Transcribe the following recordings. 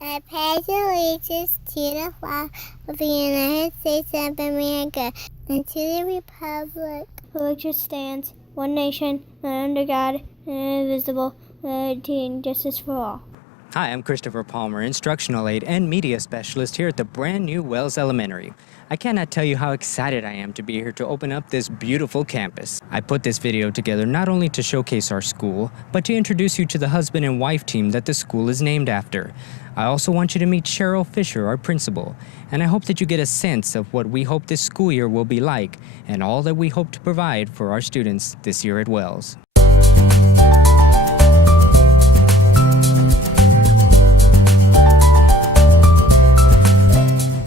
I pledge allegiance to the flag of the United States of America and to the republic for which it stands, one nation, under God, indivisible, with liberty and justice for all. Hi, I'm Christopher Palmer, Instructional Aide and Media Specialist here at the brand new Wells Elementary. I cannot tell you how excited I am to be here to open up this beautiful campus. I put this video together not only to showcase our school, but to introduce you to the husband and wife team that the school is named after. I also want you to meet Cheryl Fisher, our principal, and I hope that you get a sense of what we hope this school year will be like and all that we hope to provide for our students this year at Wells.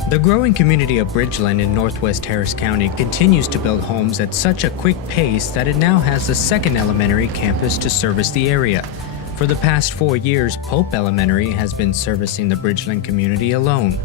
The growing community of Bridgeland in northwest Harris County continues to build homes at such a quick pace that it now has the second elementary campus to service the area. For the past 4 years, Pope Elementary has been servicing the Bridgeland community alone.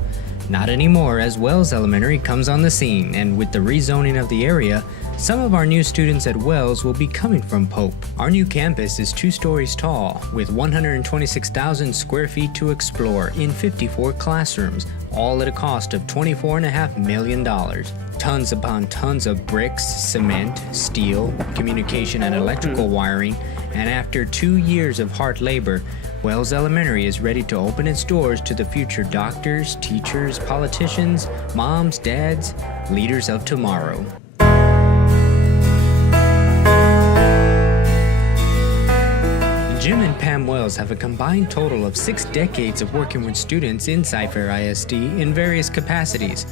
Not anymore, as Wells Elementary comes on the scene, and with the rezoning of the area, some of our new students at Wells will be coming from Pope. Our new campus is 2 stories tall, with 126,000 square feet to explore in 54 classrooms, all at a cost of $24.5 million. Tons upon tons of bricks, cement, steel, communication and electrical wiring, and after 2 years of hard labor, Wells Elementary is ready to open its doors to the future doctors, teachers, politicians, moms, dads, leaders of tomorrow. Jim and Pam Wells have a combined total of 6 decades of working with students in Cy-Fair ISD in various capacities.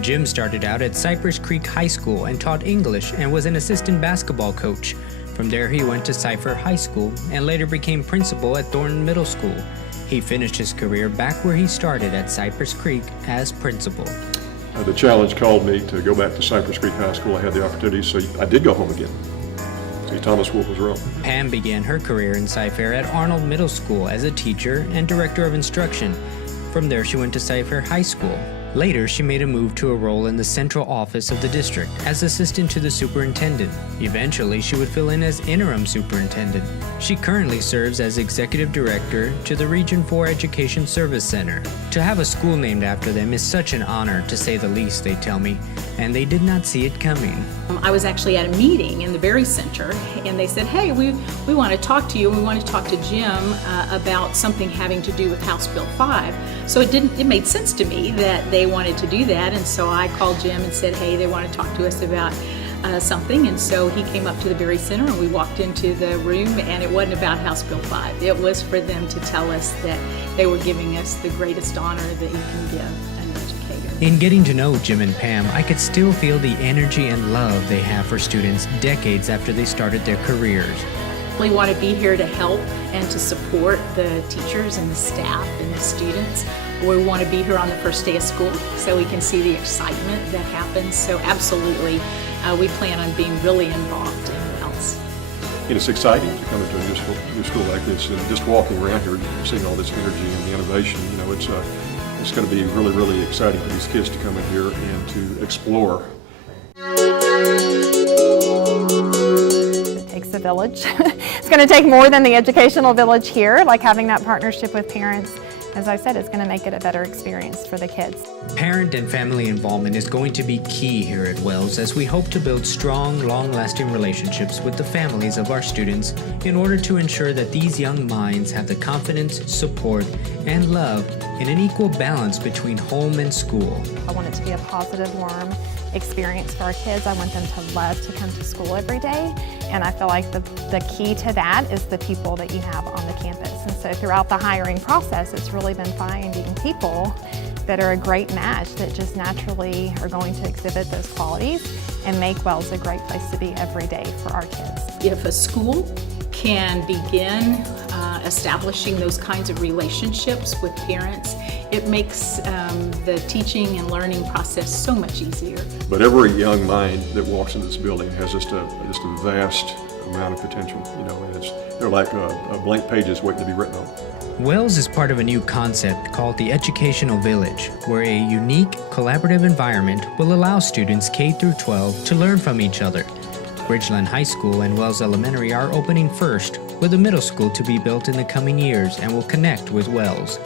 Jim started out at Cypress Creek High School and taught English and was an assistant basketball coach. From there, he went to Cy-Fair High School and later became principal at Thornton Middle School. He finished his career back where he started at Cypress Creek as principal. The challenge called me to go back to Cypress Creek High School. I had the opportunity, so I did go home again. See, Thomas Wolfe was wrong. Pam began her career in Cy-Fair at Arnold Middle School as a teacher and director of instruction. From there, she went to Cy-Fair High School. Later, she made a move to a role in the central office of the district as assistant to the superintendent. Eventually, she would fill in as interim superintendent. She currently serves as executive director to the Region 4 Education Service Center. To have a school named after them is such an honor, to say the least, they tell me, and they did not see it coming. I was actually at a meeting in the Berry Center, and they said, hey, we want to talk to you. We want to talk to Jim about something having to do with House Bill 5. So it made sense to me that they wanted to do that, and so I called Jim and said, hey, they want to talk to us about something, and so he came up to the Berry Center and we walked into the room, and it wasn't about House Bill 5. It was for them to tell us that they were giving us the greatest honor that you can give an educator. In getting to know Jim and Pam, I could still feel the energy and love they have for students decades after they started their careers. We want to be here to help and to support the teachers and the staff and the students. We want to be here on the first day of school so we can see the excitement that happens. So absolutely, we plan on being really involved in Wells. It's exciting to come into a new school like this, and just walking around here, seeing all this energy and the innovation. It's going to be really, really exciting for these kids to come in here and to explore. It takes a village. It's going to take more than the educational village here, like having that partnership with parents. As I said, it's going to make it a better experience for the kids. Parent and family involvement is going to be key here at Wells as we hope to build strong, long-lasting relationships with the families of our students in order to ensure that these young minds have the confidence, support, and love in an equal balance between home and school. I want it to be a positive, warm experience for our kids. I want them to love to come to school every day, and I feel like the key to that is the people that you have on the campus. And so throughout the hiring process, it's really been finding people that are a great match, that just naturally are going to exhibit those qualities and make Wells a great place to be every day for our kids. If a school can begin establishing those kinds of relationships with parents, it makes the teaching and learning process so much easier. But every young mind that walks into this building has just a vast amount of potential, and they're like blank pages waiting to be written on. Wells is part of a new concept called the Educational Village, where a unique, collaborative environment will allow students K through 12 to learn from each other. Bridgeland High School and Wells Elementary are opening first, with a middle school to be built in the coming years and will connect with Wells.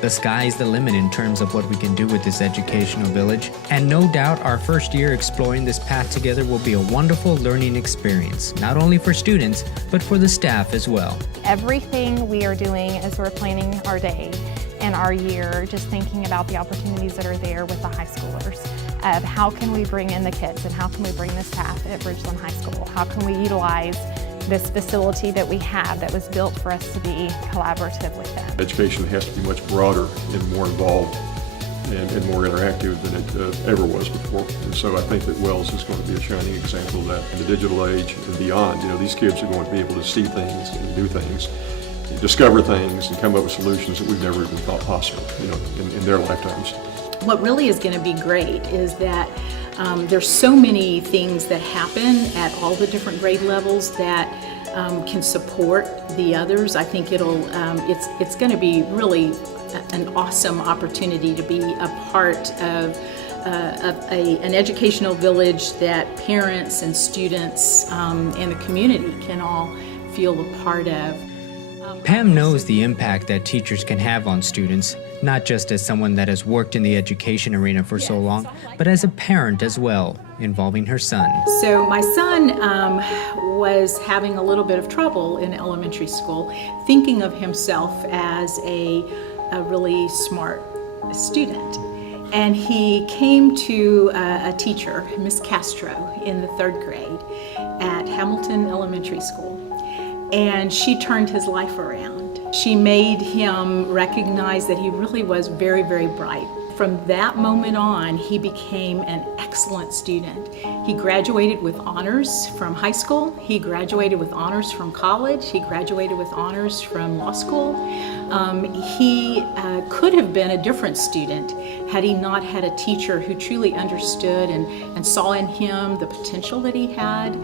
The sky's the limit in terms of what we can do with this educational village, and no doubt our first year exploring this path together will be a wonderful learning experience, not only for students, but for the staff as well. Everything we are doing as we're planning our day and our year, just thinking about the opportunities that are there with the high schoolers, of how can we bring in the kids and how can we bring the staff at Bridgeland High School? How can we utilize this facility that we have that was built for us to be collaborative with them? Education has to be much broader and more involved and more interactive than it ever was before. And so I think that Wells is going to be a shining example of that. In the digital age and beyond, these kids are going to be able to see things and do things, discover things, and come up with solutions that we've never even thought possible, in their lifetimes. What really is going to be great is that there's so many things that happen at all the different grade levels that can support the others. I think it's going to be really an awesome opportunity to be a part of an educational village that parents and students and the community can all feel a part of. Pam knows the impact that teachers can have on students, not just as someone that has worked in the education arena for so long, but as a parent as well, involving her son. So my son was having a little bit of trouble in elementary school, thinking of himself as a really smart student. And he came to a teacher, Miss Castro, in the 3rd grade at Hamilton Elementary School. And she turned his life around. She made him recognize that he really was very, very bright. From that moment on, he became an excellent student. He graduated with honors from high school. He graduated with honors from college. He graduated with honors from law school. He could have been a different student had he not had a teacher who truly understood and saw in him the potential that he had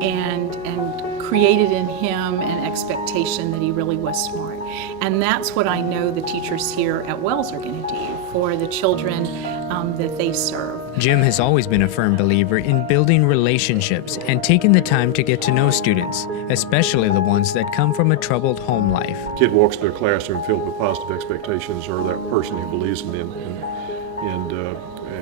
and created in him an expectation that he really was smart. And that's what I know the teachers here at Wells are going to do for the children that they serve. Jim has always been a firm believer in building relationships and taking the time to get to know students, especially the ones that come from a troubled home life. A kid walks into a classroom filled with positive expectations, or that person who believes in them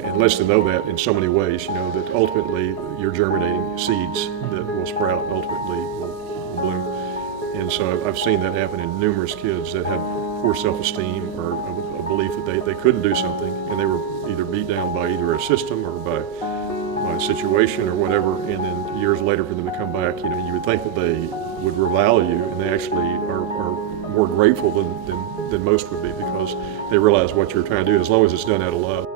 and lets them know that in so many ways, that ultimately you're germinating seeds that will sprout and ultimately will bloom. And so I've seen that happen in numerous kids that had poor self-esteem or a belief that they couldn't do something, and they were either beat down by either a system or by a situation or whatever, and then years later for them to come back, you would think that they would revile you, and they actually are more grateful than most would be, because they realize what you're trying to do, as long as it's done out of love.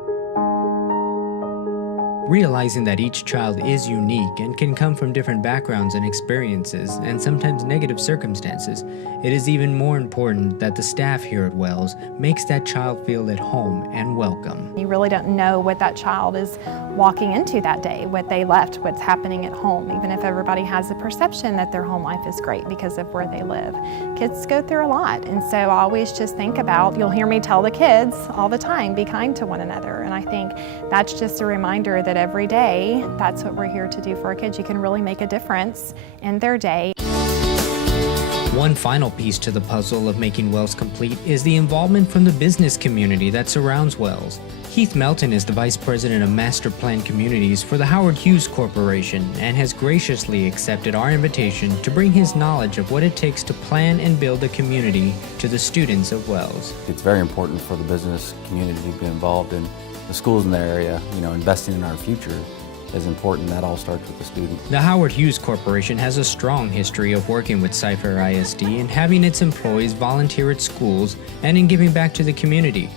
Realizing that each child is unique and can come from different backgrounds and experiences, and sometimes negative circumstances, it is even more important that the staff here at Wells makes that child feel at home and welcome. You really don't know what that child is walking into that day, what they left, what's happening at home, even if everybody has the perception that their home life is great because of where they live. Kids go through a lot, and so I always just think about, you'll hear me tell the kids all the time, be kind to one another, and I think that's just a reminder that every day, that's what we're here to do for our kids. You can really make a difference in their day. One final piece to the puzzle of making Wells complete is the involvement from the business community that surrounds Wells. Keith Melton is the Vice President of Master Plan Communities for the Howard Hughes Corporation and has graciously accepted our invitation to bring his knowledge of what it takes to plan and build a community to the students of Wells. It's very important for the business community to be involved in the schools in their area. Investing in our future is important. That all starts with the student. The Howard Hughes Corporation has a strong history of working with Cy-Fair ISD and having its employees volunteer at schools and in giving back to the community.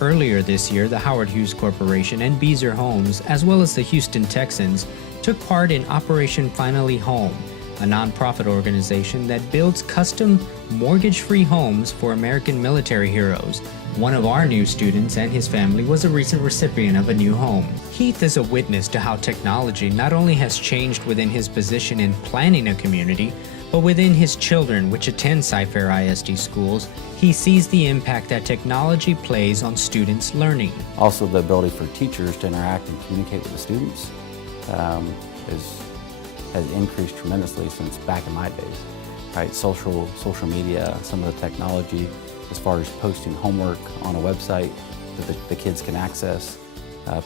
Earlier this year, the Howard Hughes Corporation and Beezer Homes, as well as the Houston Texans, took part in Operation Finally Home, a nonprofit organization that builds custom mortgage-free homes for American military heroes. One of our new students and his family was a recent recipient of a new home. Keith is a witness to how technology not only has changed within his position in planning a community, but within his children, which attend Cy-Fair ISD schools. He sees the impact that technology plays on students' learning. Also, the ability for teachers to interact and communicate with the students has increased tremendously since back in my days. Right, social media, some of the technology as far as posting homework on a website that the kids can access,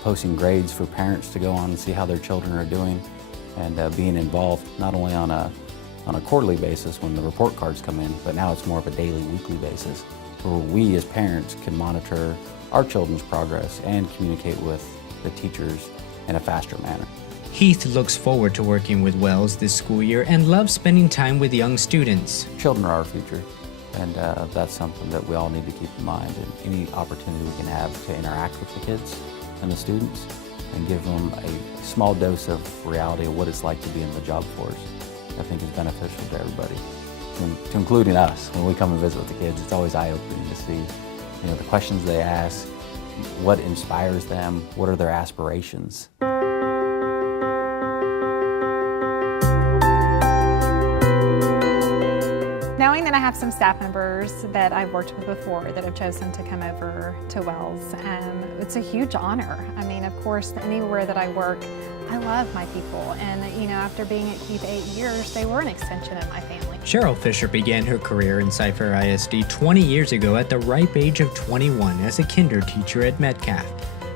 posting grades for parents to go on and see how their children are doing, and being involved not only on a quarterly basis when the report cards come in, but now it's more of a daily, weekly basis where we as parents can monitor our children's progress and communicate with the teachers in a faster manner. Heath looks forward to working with Wells this school year and loves spending time with young students. Children are our future, and that's something that we all need to keep in mind. And any opportunity we can have to interact with the kids and the students and give them a small dose of reality of what it's like to be in the job force, I think is beneficial to everybody, to including us. When we come and visit with the kids, it's always eye-opening to see, the questions they ask, what inspires them, what are their aspirations. Knowing that I have some staff members that I've worked with before that have chosen to come over to Wells, it's a huge honor. I mean, of course, anywhere that I work, I love my people. And, after being at Keith 8 years, they were an extension of my family. Cheryl Fisher began her career in Cy-Fair ISD 20 years ago at the ripe age of 21 as a kinder teacher at Metcalf.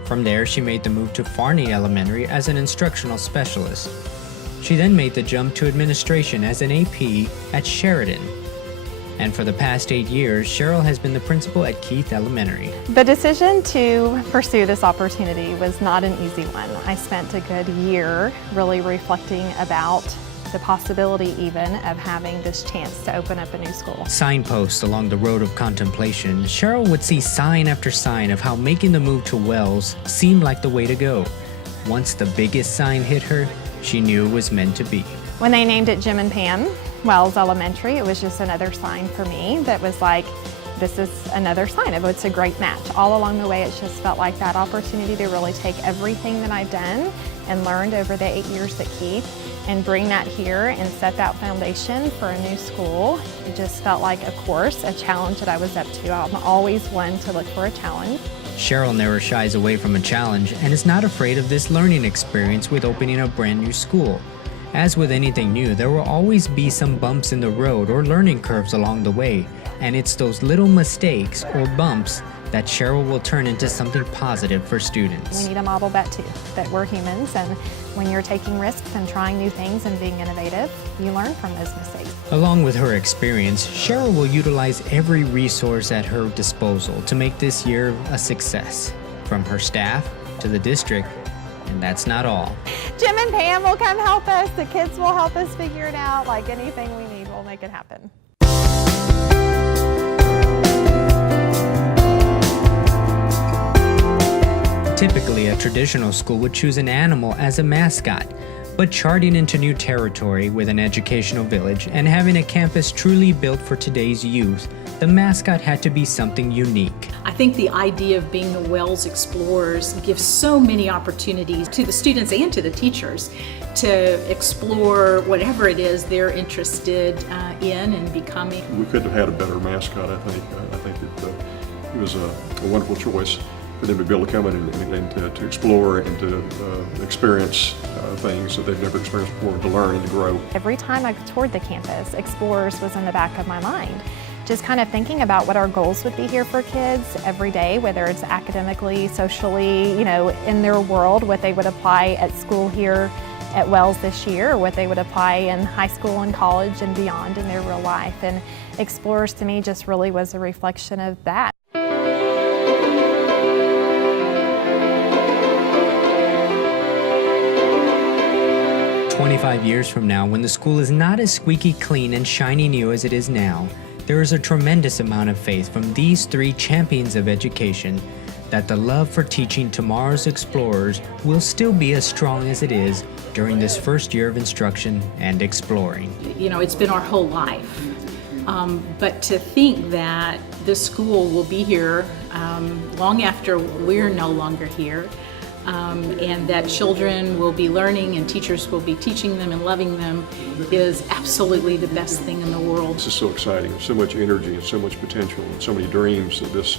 From there, she made the move to Farney Elementary as an instructional specialist. She then made the jump to administration as an AP at Sheridan. And for the past 8 years, Cheryl has been the principal at Keith Elementary. The decision to pursue this opportunity was not an easy one. I spent a good year really reflecting about the possibility even of having this chance to open up a new school. Signposts along the road of contemplation, Cheryl would see sign after sign of how making the move to Wells seemed like the way to go. Once the biggest sign hit her, she knew it was meant to be. When they named it Jim and Pam Wells Elementary, it was just another sign for me that was like, this is another sign of it's a great match. All along the way, it's just felt like that opportunity to really take everything that I've done and learned over the 8 years at Keith and bring that here and set that foundation for a new school. It just felt like, of course, a challenge that I was up to. I'm always one to look for a challenge. Cheryl never shies away from a challenge and is not afraid of this learning experience with opening a brand new school. As with anything new, there will always be some bumps in the road or learning curves along the way, and it's those little mistakes or bumps that Cheryl will turn into something positive for students. We need to model that too, that we're humans, and when you're taking risks and trying new things and being innovative, you learn from those mistakes. Along with her experience, Cheryl will utilize every resource at her disposal to make this year a success, from her staff to the district. And that's not all. Jim and Pam will come help us. The kids will help us figure it out. Like anything we need, we'll make it happen. Typically, a traditional school would choose an animal as a mascot, but charting into new territory with an educational village and having a campus truly built for today's youth, the mascot had to be something unique. I think the idea of being the Wells Explorers gives so many opportunities to the students and to the teachers to explore whatever it is they're interested in and becoming. We couldn't have had a better mascot, I think. I think that it was a wonderful choice for them to be able to come in and to explore and to experience things that they've never experienced before, to learn and to grow. Every time I toured the campus, Explorers was in the back of my mind. Just kind of thinking about what our goals would be here for kids every day, whether it's academically, socially, in their world, what they would apply at school here at Wells this year, or what they would apply in high school and college and beyond in their real life. And Explorers to me just really was a reflection of that. 25 years from now, when the school is not as squeaky clean and shiny new as it is now, there is a tremendous amount of faith from these three champions of education that the love for teaching tomorrow's explorers will still be as strong as it is during this first year of instruction and exploring. It's been our whole life. But to think that this school will be here long after we're no longer here, and that children will be learning and teachers will be teaching them and loving them is absolutely the best thing in the world. This is so exciting. There's so much energy and so much potential and so many dreams that this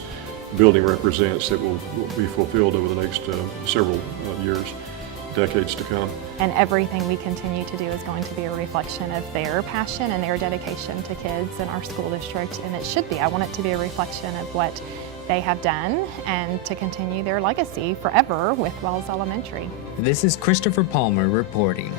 building represents that will be fulfilled over the next several years. decades to come. And everything we continue to do is going to be a reflection of their passion and their dedication to kids in our school district, and it should be. I want it to be a reflection of what they have done and to continue their legacy forever with Wells Elementary. This is Christopher Palmer reporting.